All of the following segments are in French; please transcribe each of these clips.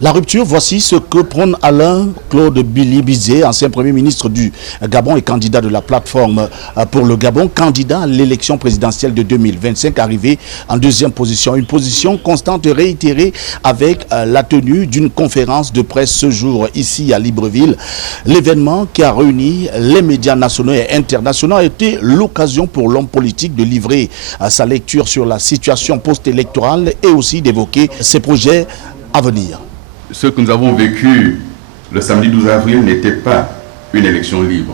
La rupture, voici ce que prône Alain-Claude Billy-Bizet, ancien Premier ministre du Gabon et candidat de la plateforme pour le Gabon, candidat à l'élection présidentielle de 2025, arrivé en deuxième position. Une position constante et réitérée avec la tenue d'une conférence de presse ce jour ici à Libreville. L'événement qui a réuni les médias nationaux et internationaux a été l'occasion pour l'homme politique de livrer sa lecture sur la situation post-électorale et aussi d'évoquer ses projets à venir. Ce que nous avons vécu le samedi 12 avril n'était pas une élection libre.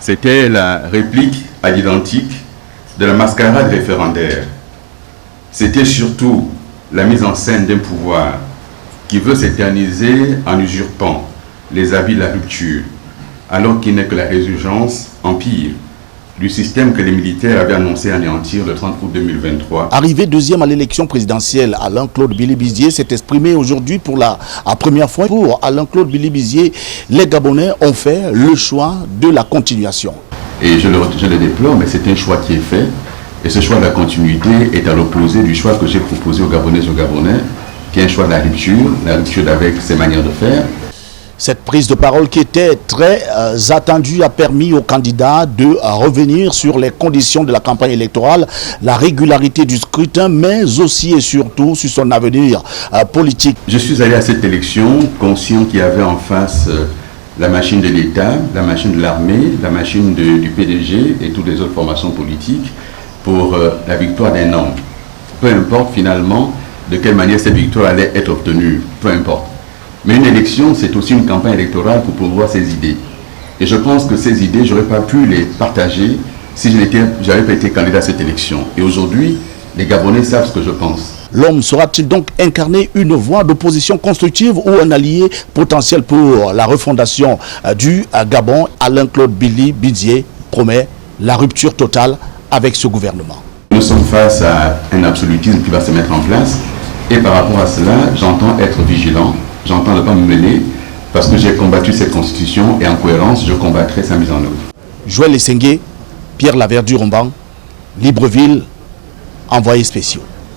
C'était la réplique à l'identique de la mascarade référendaire. C'était surtout la mise en scène d'un pouvoir qui veut s'éterniser en usurpant les habits de la rupture, alors qu'il n'est que la résurgence empire du système que les militaires avaient annoncé anéantir le 30 août 2023. Arrivé deuxième à l'élection présidentielle, Alain-Claude Billy-Bizet s'est exprimé aujourd'hui pour la première fois. Pour Alain-Claude Billy-Bizet, les Gabonais ont fait le choix de la continuation. Et je le déplore, mais c'est un choix qui est fait. Et ce choix de la continuité est à l'opposé du choix que j'ai proposé aux Gabonaises et aux Gabonais, qui est un choix de la rupture avec ses manières de faire. Cette prise de parole qui était très attendue a permis aux candidats de revenir sur les conditions de la campagne électorale, la régularité du scrutin, mais aussi et surtout sur son avenir politique. Je suis allé à cette élection conscient qu'il y avait en face la machine de l'État, la machine de l'armée, la machine du PDG et toutes les autres formations politiques pour la victoire d'un homme. Peu importe finalement de quelle manière cette victoire allait être obtenue, peu importe. Mais une élection, c'est aussi une campagne électorale pour promouvoir ses idées. Et je pense que ces idées, je n'aurais pas pu les partager si je n'avais pas été candidat à cette élection. Et aujourd'hui, les Gabonais savent ce que je pense. L'homme saura-t-il donc incarner une voie d'opposition constructive ou un allié potentiel pour la refondation du Gabon? Alain-Claude Billy-Bizet promet la rupture totale avec ce gouvernement. Nous sommes face à un absolutisme qui va se mettre en place. Et par rapport à cela, j'entends être vigilant. J'entends ne pas me mêler parce que j'ai combattu cette constitution et en cohérence, je combattrai sa mise en œuvre. Joël Essengue, Pierre Laverdure-Romban, Libreville, envoyés spéciaux.